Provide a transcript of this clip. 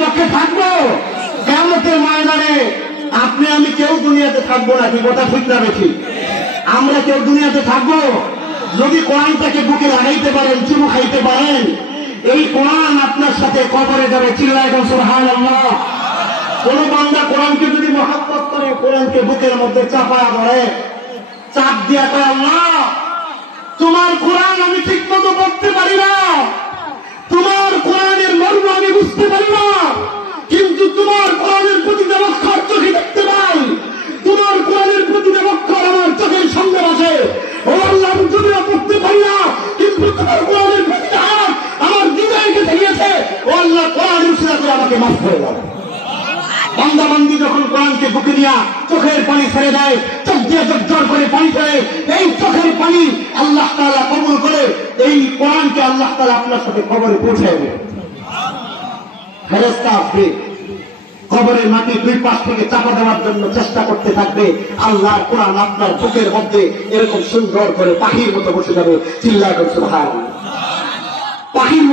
পক্ষে থাকবো? কিয়ামতের ময়দানে আপনি আমি কেউ দুনিয়াতে থাকবো না, কি কথা ঠিক না বেশি? আমরা কেউ দুনিয়াতে থাকবো? যদি কোরআনটাকে বুকে লাগাইতে পারেন, চুমু খাইতে পারেন, এই কোরআন আপনার সাথে কবরে যাবে। চিল্লায় বলুন সুবহানাল্লাহ। কোন বান্দা কোরআনকে যদি মহব্বত করে, কোরআনকে বুকের মধ্যে চাপায়া ধরে, চাপ দিয়া কয়, আল্লাহ তোমার কোরআন আমি ঠিক মতো পড়তে পারি না, তোমার কোরআনের মর্ম আমি বুঝতে পারি না, কিন্তু তোমার কোরআনের প্রতিটা অক্ষর চোখে দেখতে পাই, তোমার কোরআনের প্রতিটা অক্ষর আমার চোখের সামনে আসে। ও আল্লাহ, আমি যদিও পড়তে পারি না, কিন্তু তোমার কোরআনের প্রতিটা আয়াত আমার হৃদয়কে ঠেকিয়েছে। ও আল্লাহ, কোরআনের উসিলা করে আমাকে মাফ করে দাও। বান্দা বান্দি যখন কোরআনকে বুকে নিয়ে চোখের পানি ছেড়ে দেয়, চোখ দিয়ে জোর করে পানি ছেড়ে, এই চোখের পানি আল্লাহ তাআলা কবুল করে, এই কোরআনকে আল্লাহ তাআলা আপনার সাথে কবরে পৌঁছায় দেবে। ফেরেশতা আসবে, কবরের মাটি দুই পাশ থেকে চাপা দেওয়ার জন্য চেষ্টা করতে থাকবে। আল্লাহর কোরআন আপনার বুকের মধ্যে এরকম সুন্দর করে পাখির মতো বসে যাবে। চিল্লায় বলুন সুবহানাল্লাহ। পাখির